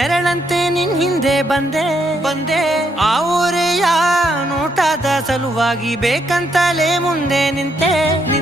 ನೆರಳಂತೆ ನಿನ್ ಹಿಂದೆ ಬಂದೆ ಆ ಊರೆಯ ನೋಟದ ಸಲುವಾಗಿ ಬೇಕಂತಲೇ ಮುಂದೆ ನಿಂತೆ